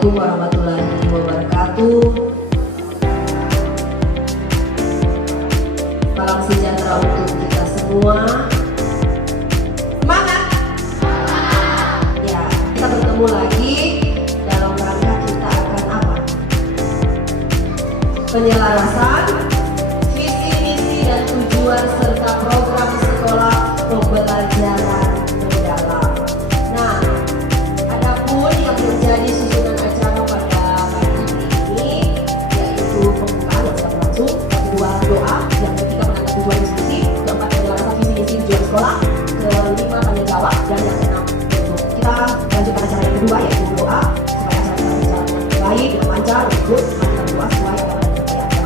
Assalamualaikum warahmatullahi wabarakatuh. Salam sejahtera untuk kita semua. Semangat! Ya, kita bertemu lagi dalam rangka kita akan apa? Penyelarasan visi, misi, dan tujuan serta program sekolah pembelajaran mendalam. Nah, adapun yang menjadi susunan acara pada pagi ini yaitu pembukaan yang sudah berlangsung, kedua doa, yang ketiga menanggapi tujuan diskusi, keempat penyelarasan visi, misi, tujuan sekolah, kelima tanya jawab, dan yang keenam kita lanjutkan acara yang kedua yaitu doa supaya acara kita berjalan dengan baik, dengan lancar, dan good. Kita berdoa sesuai agama dan kepercayaan.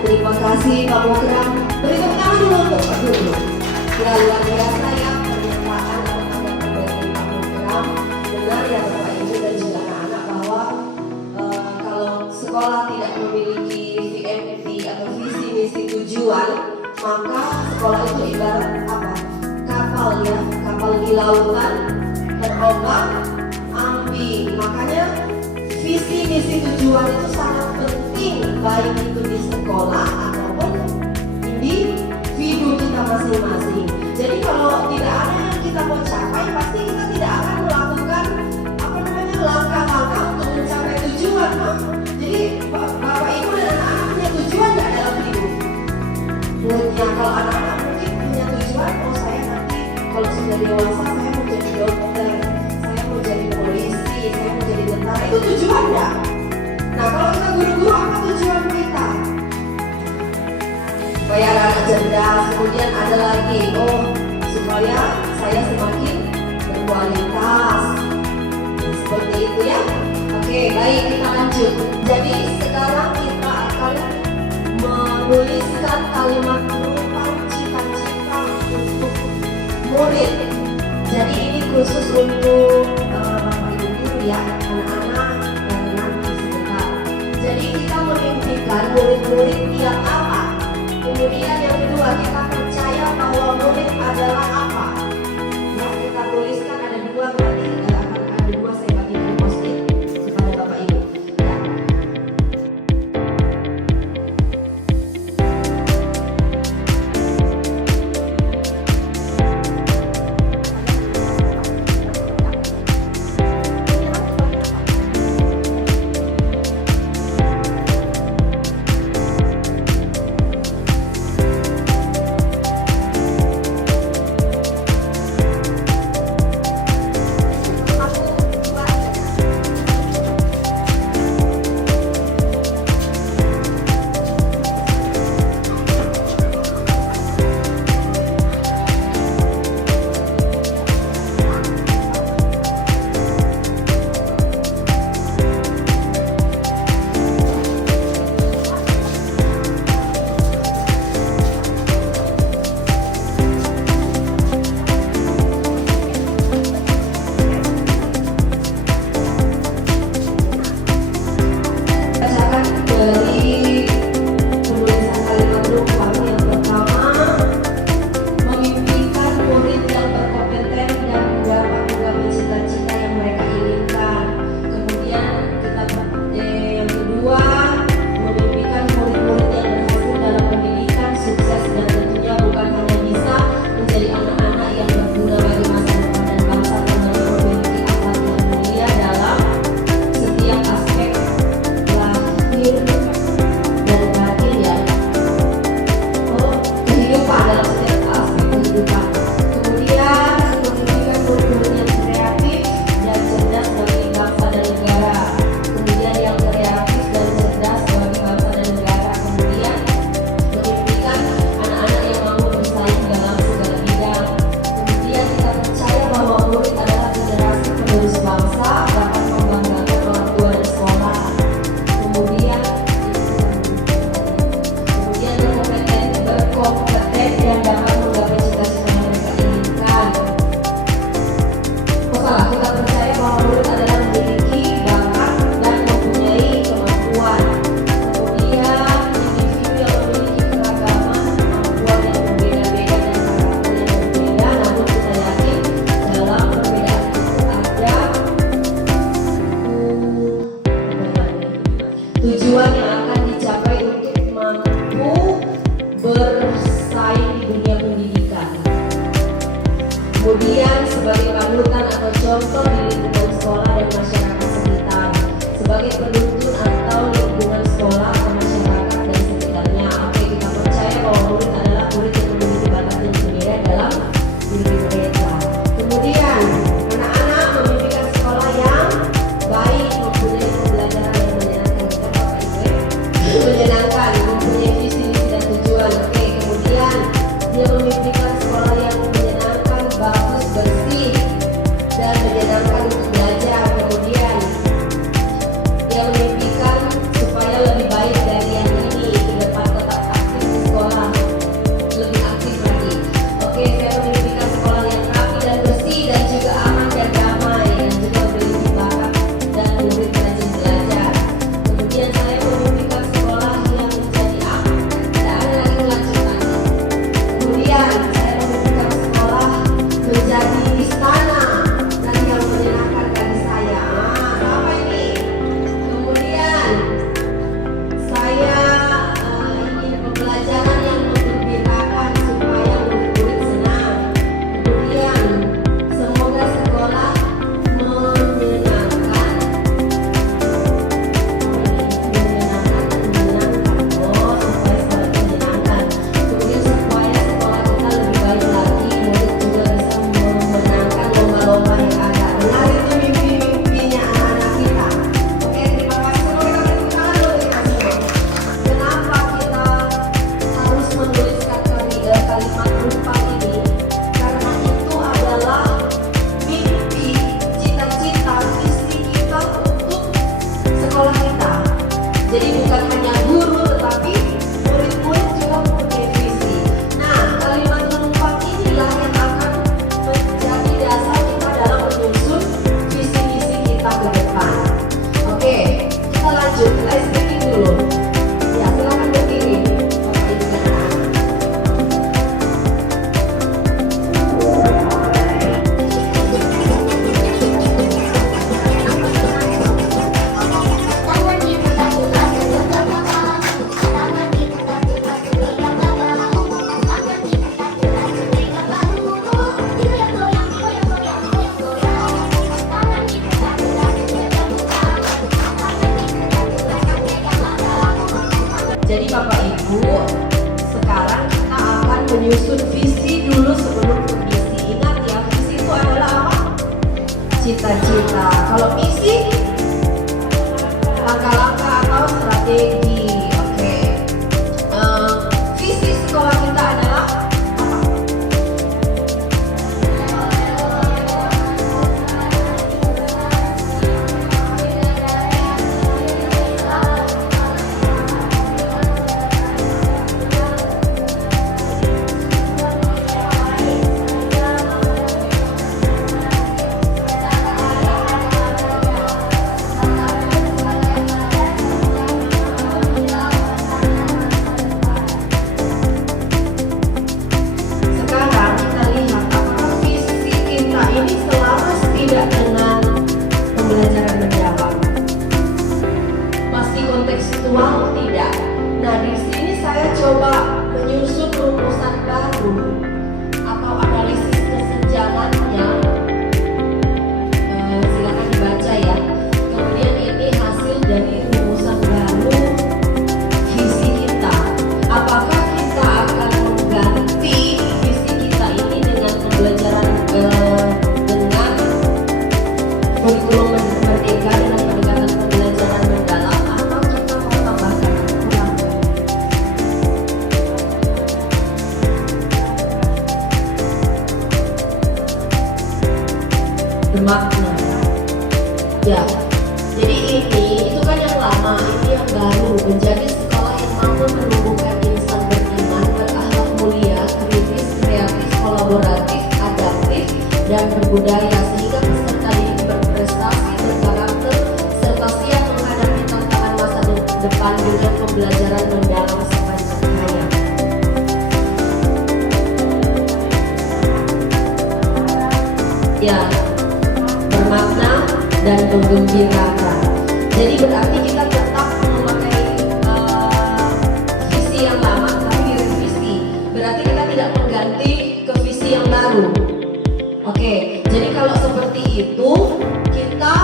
terima kasih Pak Program. Berikut kami dulu untuk Pak Guru. Ya luar biasa ya pernyataan atau tanggapan dari Pak Program. Benar ya Bapak Ibu dan juga anak-anak bahwa kalau sekolah tidak memiliki VMV atau visi misi tujuan, maka sekolah itu ibarat apa? Kapal ya, kapal di lautan terombang ambing. Makanya visi misi tujuan itu sangat penting, baik itu di sekolah ataupun di individu kita masing-masing. Jadi kalau tidak ada yang kita mau capai, pasti kita tidak akan melakukan langkah-langkah untuk mencapai tujuan. Jadi Bapak Ibu dan anak-anak punya tujuan nggak dalam hidup? Ya kalau anak-anak mungkin punya tujuan, oh saya nanti kalau sudah dewasa saya mau jadi dokter, saya mau jadi polisi, saya mau jadi tentara. Itu tujuan nggak? Nah kalau kita guru-guru, apa tujuan kita? Supaya anak cerdas. Kemudian ada lagi, supaya saya semakin berkualitas. Seperti itu ya. Oke, baik, kita lanjut. Jadi sekarang kita akan menuliskan kalimat penutup cita-cita untuk murid. Jadi ini khusus untuk Bapak Ibu guru ya, anak-anak yang nanti sebentar. Jadi kita memimpikan murid-murid yang apa? Kemudian yang kedua, kita percaya bahwa murid adalah apa? Ya, kita tuliskan ada dua, berarti akan ada dua, saya bagikan post-it kepada Bapak Ibu. Ya. Dari penulisan kalimat rumput yang pertama, memimpikan murid yang berkompeten dan dapat menggapai cita-cita yang mereka inginkan. Kemudian yang kedua, memimpikan murid-murid yang berhasil dalam pendidikan, sukses dan tentunya bukan hanya bisa menjadi anak-anak yang berguna bagi masa depan dan bangsa, namun memiliki akhlak yang mulia dalam setiap aspek lahir dan batin ya. Kehidupan dalam setiap aspek kehidupan. Kemudian memiliki murid-murid yang kreatif dan cerdas bagi bangsa dan negara. Kemudian yang kreatif dan cerdas bagi bangsa dan negara. Kemudian memimpikan anak-anak yang mampu bersaing dalam segala bidang. Kemudian kita percaya bahwa murid adalah generasi penerus bangsa, dapat membanggakan orang tua dan sekolah. Kemudian berkompeten dan dapat menggapai cita-cita yang mereka inginkan. Kita percaya bahwa murid adalah memiliki bakat dan mempunyai kemampuan. Kemudian individu yang memiliki keragaman, kemampuan yang berbeda-beda dan karakter yang berbeda, namun kita yakin dalam perbedaan itu ada tujuan yang akan dicapai untuk mampu bersaing di dunia pendidikan. Kemudian sebagai panutan atau contoh di lingkungan sekolah dan masyarakat sekitar, sebagai penuntun atau lingkungan sekolah atau masyarakat dan sekitarnya. Oke, kita percaya bahwa murid adalah murid yang memiliki bakat yang berbeda dalam diri mereka. Kemudian anak-anak memimpikan sekolah yang baik, mempunyai pembelajaran yang menyenangkan. Kita Bapak Ibu menyenangkan, mempunyai visi misi dan tujuan. Oke, kemudian dia memimpikan sekolah yang menyenangkan, bagus, bersih dan menyenangkan untuk belajar. Kemudian dia memimpikan supaya lebih baik dari yang ini ke depan, tetap Jadi Bapak Ibu, sekarang kita akan menyusun visi dulu sebelum ke misi. Ingat ya, visi itu adalah apa? Cita-cita. Kalau misi, langkah-langkah atau strategi. Oke. Visi sekolah kita adalah apa? Tekstual tidak. Nah, di sini saya coba menyusun rumusan baru atau analisis kesenjangannya. Silakan dibaca ya. Kemudian ini hasil dari rumusan baru visi kita. Apakah kita akan mengganti visi kita ini dengan pembelajaran dengan kurikulum merdeka dengan pendekatan pembelajaran mendalam? Bermakna ya, jadi ini itu kan yang lama, ini yang baru. Menjadi sekolah yang mampu menumbuhkan insan beriman, berakhlak mulia, kritis, kreatif, kolaboratif, adaptif, dan berbudaya, sehingga peserta didik berprestasi, berkarakter, serta siap menghadapi tantangan masa depan dengan pembelajaran mendalam sepanjang hayat. Ya, bermakna dan menggembirakan. Jadi berarti kita tetap memakai visi yang lama tapi revisi. Berarti kita tidak mengganti ke visi yang baru. Oke, jadi kalau seperti itu kita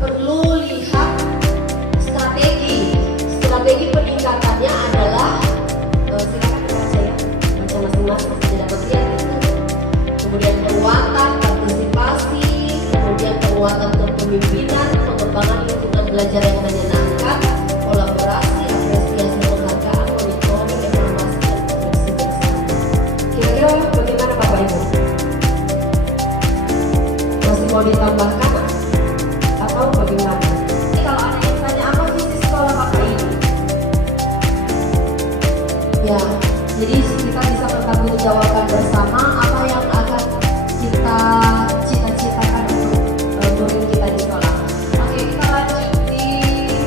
perlu lihat strategi. Strategi peningkatannya adalah silakan dibaca ya, baca masing-masing sudah dapat lihat itu. Kemudian penguatan partisipasi, kemudian penguatan kepemimpinan, pengembangan lingkungan belajar yang menyenangkan, kolaborasi, apresiasi, penghargaan, monitoring, evaluasi, dan refleksi bersama. Kira-kira bagaimana Bapak Ibu? Masih mau ditambahkan atau bagaimana? Jadi kalau ada yang tanya apa visi sekolah Bapak Ibu? Ya, jadi kita bisa bertanggungjawabkan bersama apa yang akan kita cita-citakan untuk murid kita di sekolah. Oke, kita lanjut di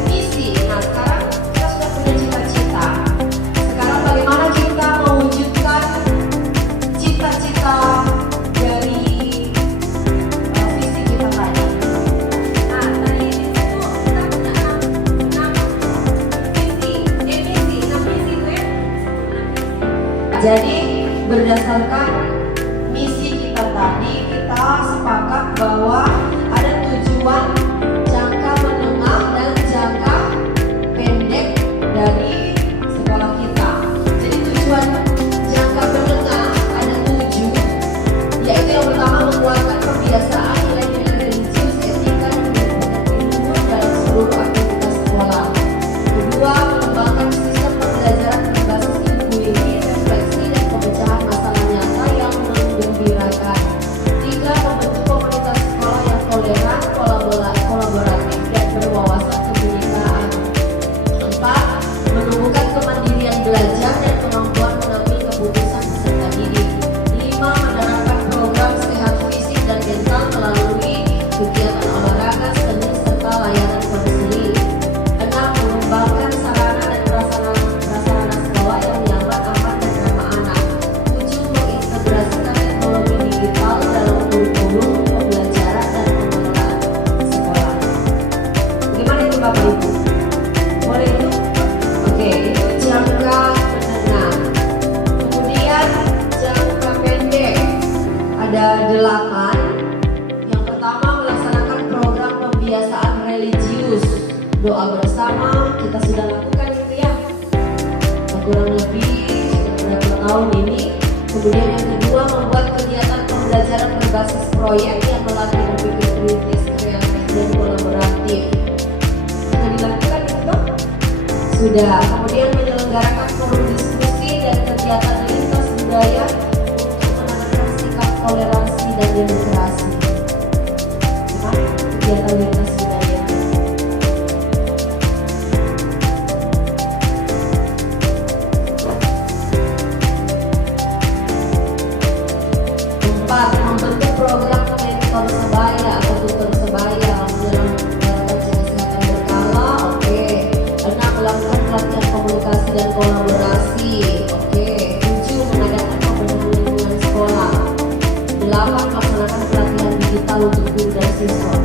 misi. Nah, sekarang kita sudah punya cita-cita. Sekarang bagaimana kita mewujudkan cita-cita dari visi kita tadi? Nah, tadi di situ kita punya 6 visi, misi, 6 visi itu ya. Jadi berdasarkan misi kita tadi, kita sepakat bahwa ada tujuan jangka menengah dan jangka pendek dari sekolah kita. Jadi tujuan jangka menengah ada 7, yaitu yang pertama menguatkan kebiasaan nilai-nilai religius, etika, dan ilmu dalam seluruh aktivitas sekolah. Kedua, mengembangkan sistem pembelajaran berbasis ilmu ini, refleksi dan pemecahan masalah nyata yang Kemudian yang kedua, membuat kegiatan pembelajaran berbasis proyek yang melatih berpikir kritis, kreatif, dan kolaboratif. Sudah dilakukan itu? Sudah. Kemudian menyelenggarakan forum diskusi dan kegiatan lintas budaya untuk menanamkan sikap toleransi dan demokrasi. Kegiatan lintas budaya. Empat, membentuk program mentor sebaya atau tutor sebaya menyelenggarakan kesehatan berkala. Oke. 6, melakukan pelatihan komunikasi dan kolaborasi. Oke. 7, mengadakan pembenahan lingkungan sekolah. 8, melaksanakan pelatihan digital untuk guru dan siswa.